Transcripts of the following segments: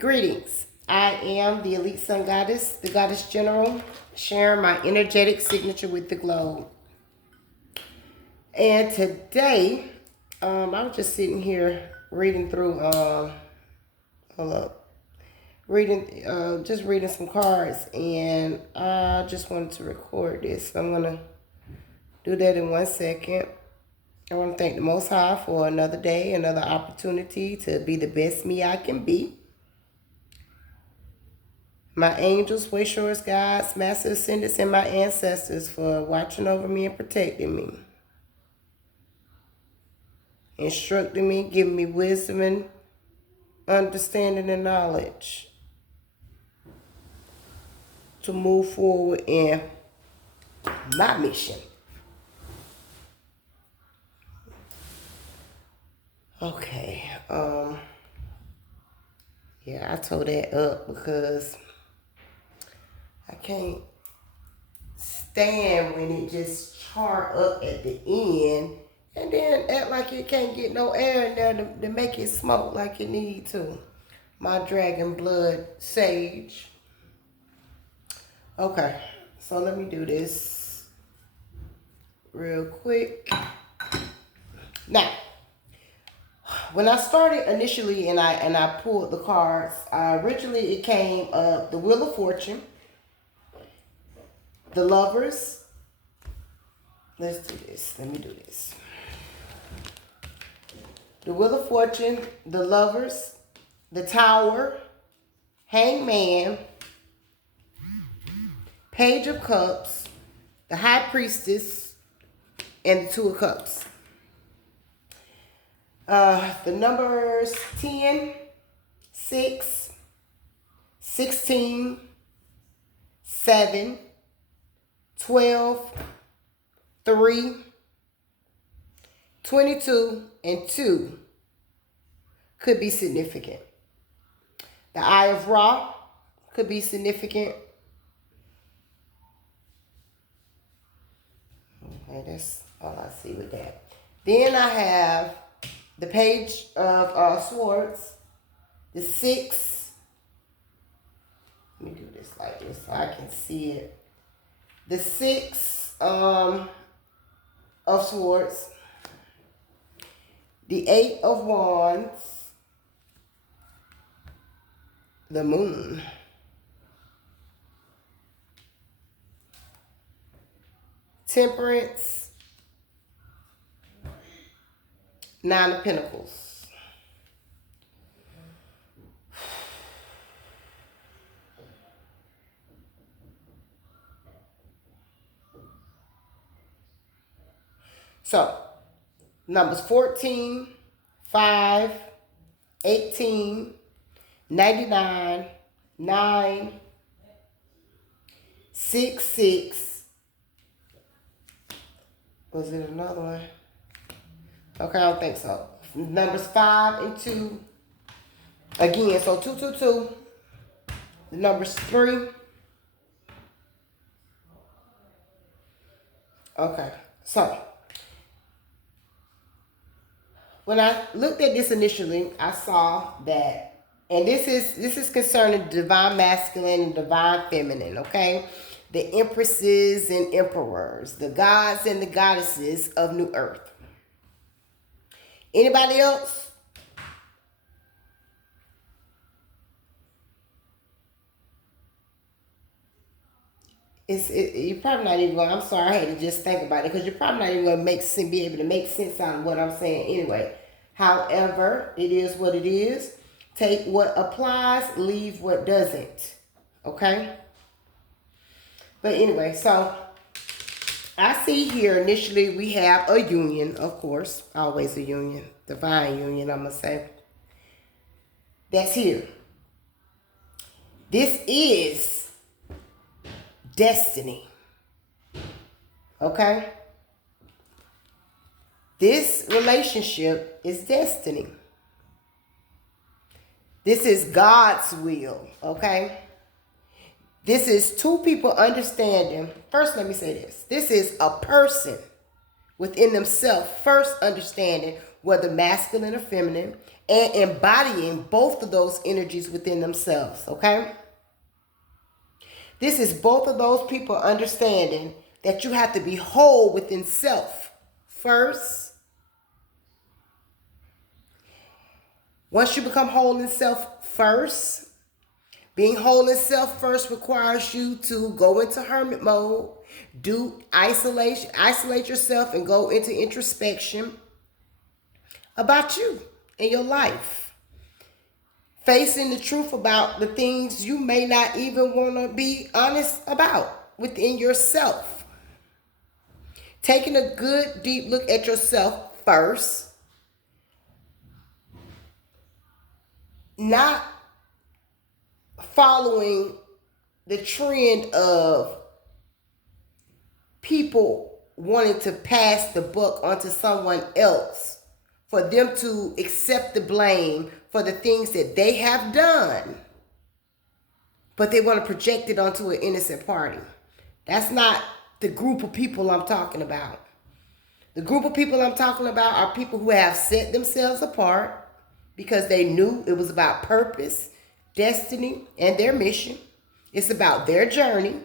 Greetings. I am the Elite Sun Goddess, the Goddess General, sharing my energetic signature with the globe. And today, I was just sitting here reading through, hold up, just reading some cards, and I just wanted to record this. So I'm gonna do that in 1 second. I want to thank the Most High for another day, another opportunity to be the best me I can be. My angels, Wayshores, guides, master ascendants, and my ancestors for watching over me and protecting me. Instructing me, giving me wisdom and understanding and knowledge to move forward in my mission. Okay, yeah, I tore that up because I can't stand when it just char up at the end and then act like it can't get no air in there to make it smoke like it need to. My dragon blood sage. Okay, so let me do this real quick. Now, when I started initially and I pulled the cards, originally it came up the Wheel of Fortune, the Lovers. Let's do this. Let me do this. The Wheel of Fortune, the Lovers, the Tower, Hangman, Page of Cups, the High Priestess, and the Two of Cups. The numbers 10, 6, 16, 7, 12, 3, 22, and 2 could be significant. The Eye of Ra could be significant. Okay, that's all I see with that. Then I have the Page of Swords, the 6. Let me do this like this so I can see it. The 6 of Swords, the 8 of Wands, the Moon, Temperance, 9 of Pentacles. So, numbers 14, 5, 18, 99, 9, 6, 6. Was it another one? Okay, I don't think so. Numbers 5 and 2. Again, so 2, 2, 2. The numbers 3. Okay, so when I looked at this initially, I saw that, and this is concerning divine masculine and divine feminine, okay? The empresses and emperors, the gods and the goddesses of New Earth. Anybody else? You're probably not even going, I'm sorry, I had to just think about it, because you're probably not even going to be able to make sense out of what I'm saying anyway. However, it is what it is. Take what applies, leave what doesn't. Okay? But anyway, so I see here initially we have a union, of course. Always a union. Divine union, I'm going to say. That's here. This is destiny. Okay? This relationship is destiny. This is God's will, okay? This is two people understanding. First, let me say this. This is a person within themselves first understanding whether masculine or feminine, and embodying both of those energies within themselves, okay? This is both of those people understanding that you have to be whole within self first. Once you become whole in self first, being whole in self first requires you to go into hermit mode, do isolation, isolate yourself and go into introspection about you and your life. Facing the truth about the things you may not even want to be honest about within yourself. Taking a good deep look at yourself first. Not following the trend of people wanting to pass the buck onto someone else for them to accept the blame for the things that they have done, but they want to project it onto an innocent party. That's not the group of people I'm talking about. The group of people I'm talking about are people who have set themselves apart because they knew it was about purpose, destiny, and their mission. It's about their journey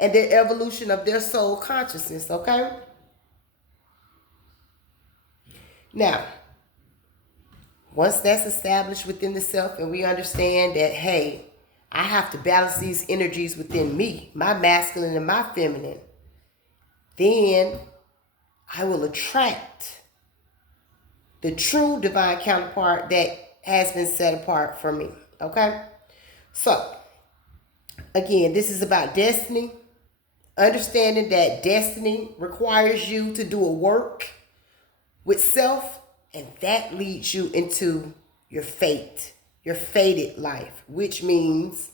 and their evolution of their soul consciousness, okay? Now, once that's established within the self and we understand that, hey, I have to balance these energies within me, my masculine and my feminine, then I will attract the true divine counterpart that has been set apart for me, okay? So, again, this is about destiny. Understanding that destiny requires you to do a work with self, and that leads you into your fate, your fated life, which means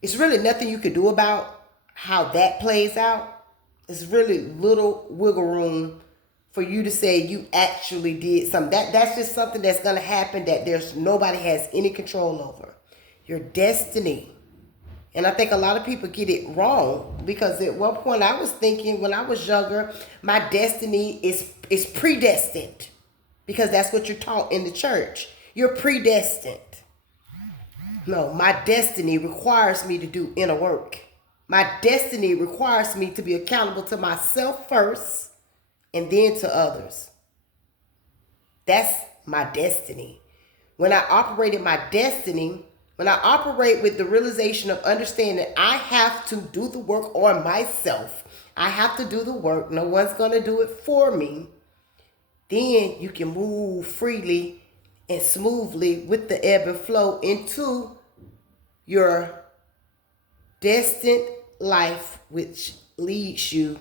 it's really nothing you can do about how that plays out. It's really little wiggle room for you to say you actually did something. That's just something that's going to happen that there's nobody has any control over. Your destiny. And I think a lot of people get it wrong because at one point I was thinking when I was younger, my destiny is predestined because that's what you're taught in the church. You're predestined. No, my destiny requires me to do inner work. My destiny requires me to be accountable to myself first and then to others. That's my destiny. When I operate in my destiny, when I operate with the realization of understanding I have to do the work on myself, I have to do the work, no one's going to do it for me, then you can move freely and smoothly with the ebb and flow into your destined life, which leads you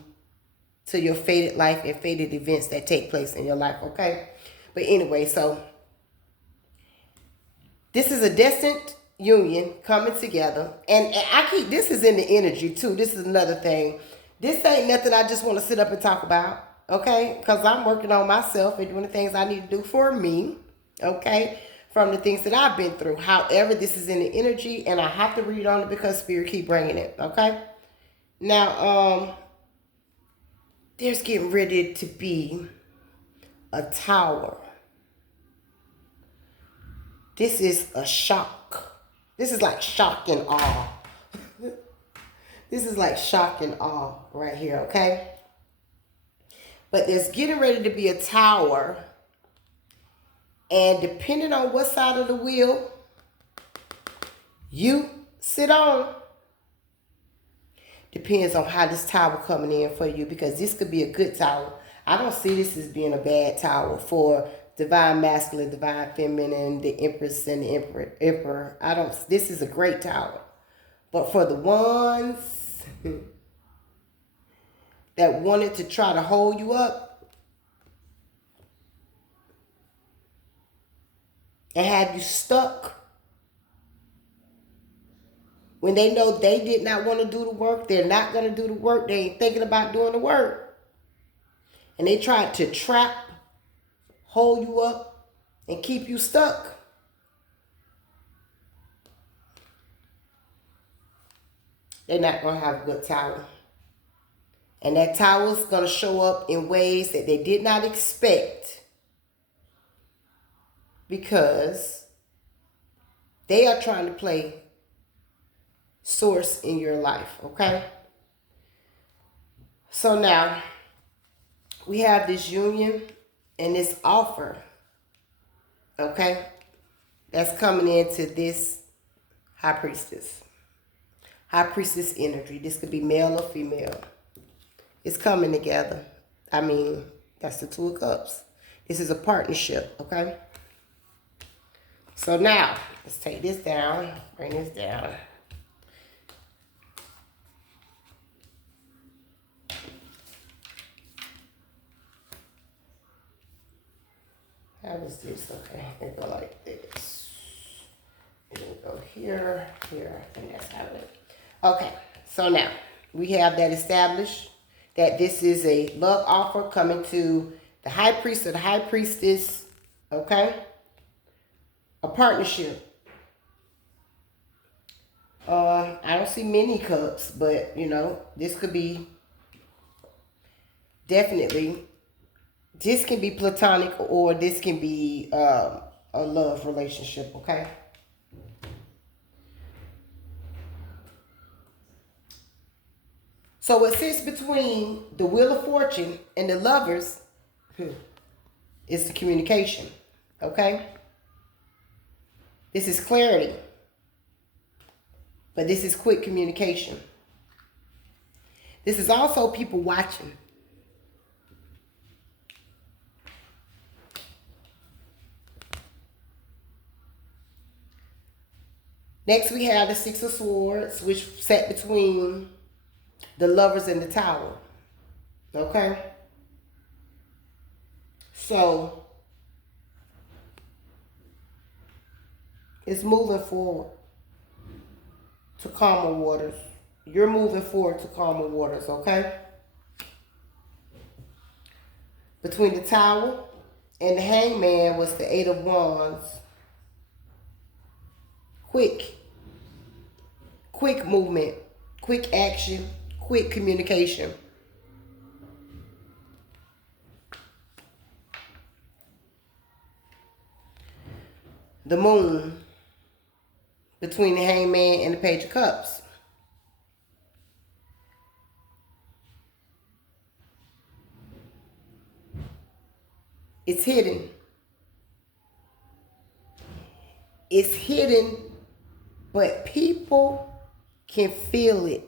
to your fated life and fated events that take place in your life, okay? But anyway, so this is a destined union coming together. And this is in the energy too. This is another thing. This ain't nothing I just want to sit up and talk about, okay? Because I'm working on myself and doing the things I need to do for me, okay? From the things that I've been through. However, this is in the energy and I have to read on it because Spirit keep bringing it, okay? Now, there's getting ready to be a tower. This is a shock. This is like shock and awe. This is like shock and awe right here, okay? But there's getting ready to be a tower. And depending on what side of the wheel you sit on, depends on how this tower coming in for you. Because this could be a good tower. I don't see this as being a bad tower for divine masculine, divine feminine, the empress and the emperor. This is a great tower. But for the ones that wanted to try to hold you up and have you stuck, when they know they did not want to do the work, they're not going to do the work, they ain't thinking about doing the work, and they tried to trap, hold you up, and keep you stuck, they're not going to have a good tower. And that tower is going to show up in ways that they did not expect, because they are trying to play source in your life, okay? So now we have this union and this offer, okay, that's coming into this high priestess. High priestess energy. This could be male or female. It's coming together. I mean, that's the Two of Cups. This is a partnership, okay? So now, let's take this down, bring this down. How is this? Okay, it go like this. It'll go here, here, and that's how it is. Okay, so now we have that established, that this is a love offer coming to the high priest or the high priestess, okay? A partnership. I don't see many cups, but you know, this could be definitely, this can be platonic, or this can be a love relationship, okay? So what sits between the Wheel of Fortune and the Lovers is the communication, okay? This is clarity, but this is quick communication. This is also people watching. Next, we have the Six of Swords, which sat between the Lovers and the Tower. Okay? So, it's moving forward to calmer waters. You're moving forward to calmer waters, okay? Between the Tower and the Hangman was the Eight of Wands. Quick movement, quick action, quick communication. The Moon between the Hangman and the Page of Cups. It's hidden. It's hidden, but people can feel it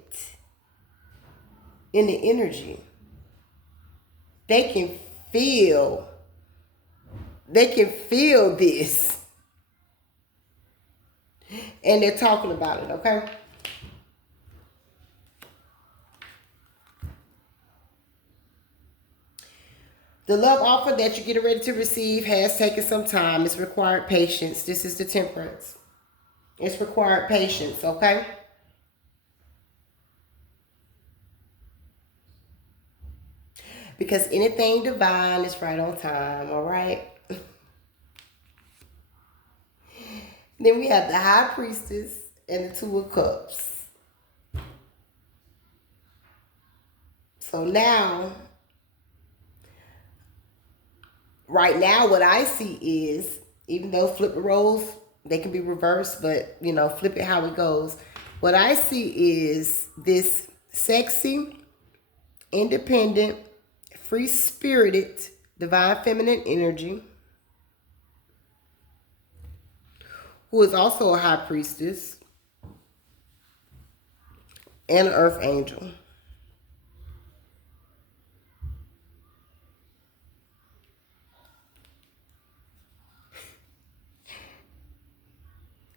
in the energy. They can feel this. And they're talking about it, okay? The love offer that you're getting ready to receive has taken some time. It's required patience. This is the Temperance. It's required patience, okay? Because anything divine is right on time, all right? Then we have the High Priestess and the Two of Cups. So now, right now, what I see is, even though flip the roles, they can be reversed, but, you know, flip it how it goes. What I see is this sexy, independent, free-spirited, divine feminine energy, who is also a high priestess and an earth angel.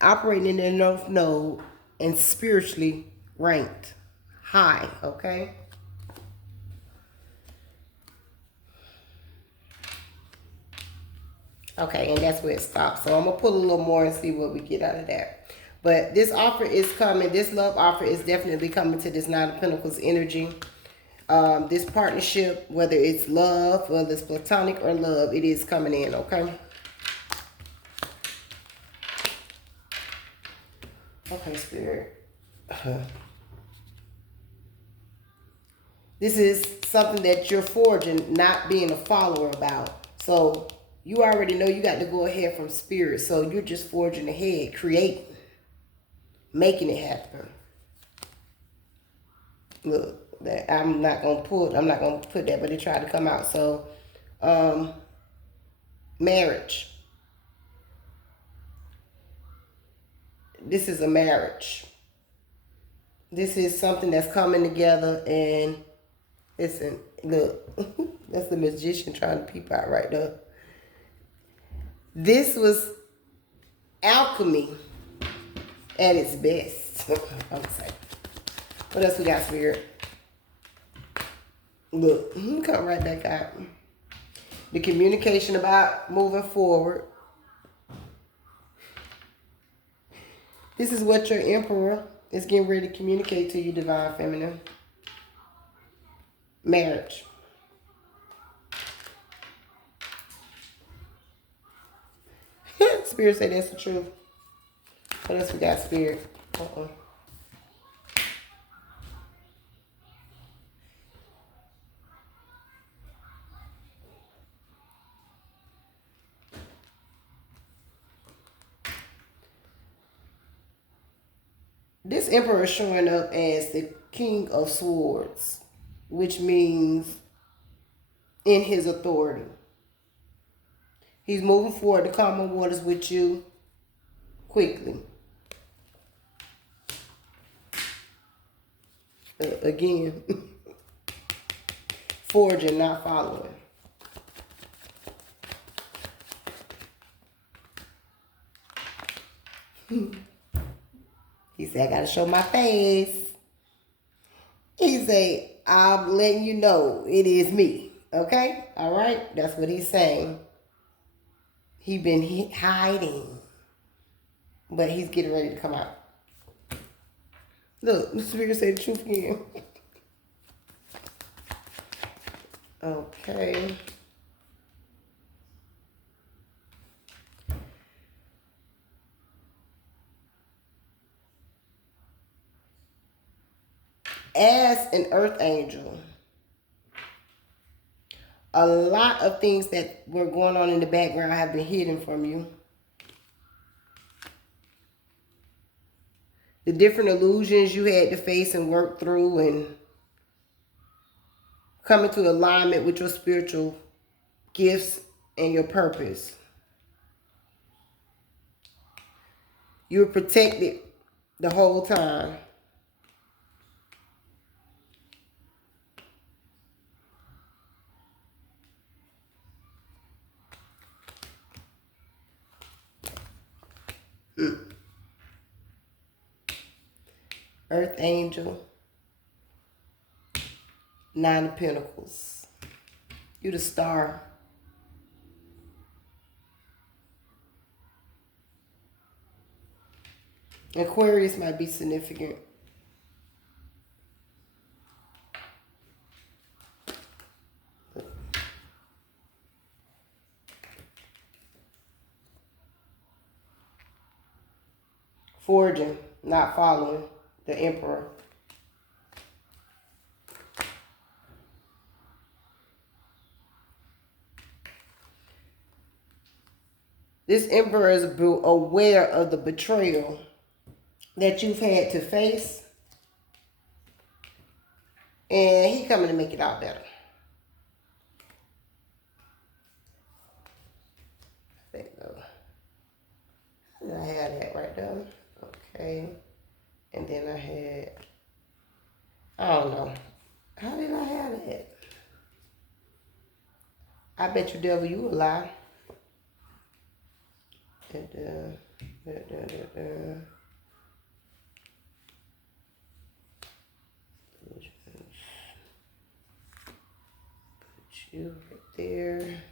Operating in their north node and spiritually ranked high, okay? Okay, and that's where it stops. So I'm going to pull a little more and see what we get out of that. But this offer is coming. This love offer is definitely coming to this Nine of Pentacles energy. This partnership, whether it's love, whether it's platonic or love, it is coming in, okay? Okay, Spirit. This is something that you're forging, not being a follower about. So you already know you got to go ahead from spirit. So you're just forging ahead, creating, making it happen. Look, that I'm not gonna put that, but it tried to come out. So marriage. This is a marriage. This is something that's coming together, and listen, look, that's the magician trying to peep out right there. This was alchemy at its best. I'm saying. What else we got, Spirit? Look, come right back out. The communication about moving forward. This is what your emperor is getting ready to communicate to you, Divine Feminine. Marriage. Spirit say that's the truth. What else we got, Spirit? This emperor is showing up as the King of Swords, which means in his authority. He's moving forward to common waters with you quickly. Again, forging, not following. He said, I got to show my face. He said, I'm letting you know it is me. Okay? All right? That's what he's saying. He been hiding. But he's getting ready to come out. Look, the Spirit say the truth again. Okay. As an earth angel, a lot of things that were going on in the background have been hidden from you. The different illusions you had to face and work through, and come into alignment with your spiritual gifts and your purpose. You were protected the whole time. Earth angel. 9 of Pentacles. You the star. Aquarius might be significant. Forging, not following the emperor. This emperor is aware of the betrayal that you've had to face. And he's coming to make it out better. There you go. I had that right there. Okay. And then I had, I don't know. How did I have it? I bet you, devil, you a lie. Put you right there.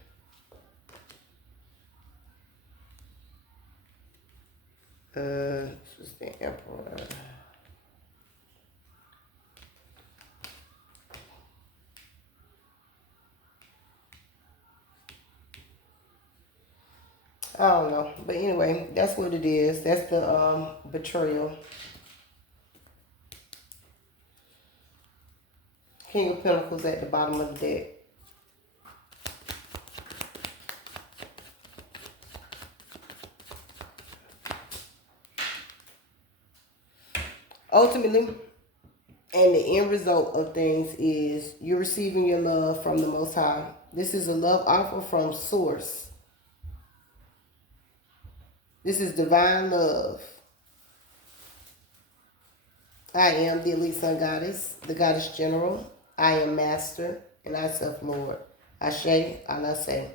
This is the emperor. I don't know. But anyway, that's what it is. That's the betrayal. King of Pentacles at the bottom of the deck. Ultimately, and the end result of things is you're receiving your love from the Most High. This is a love offer from Source. This is divine love. I am the Elite Sun Goddess, the Goddess General. I am Master, and I self Lord. Ashe, Anase.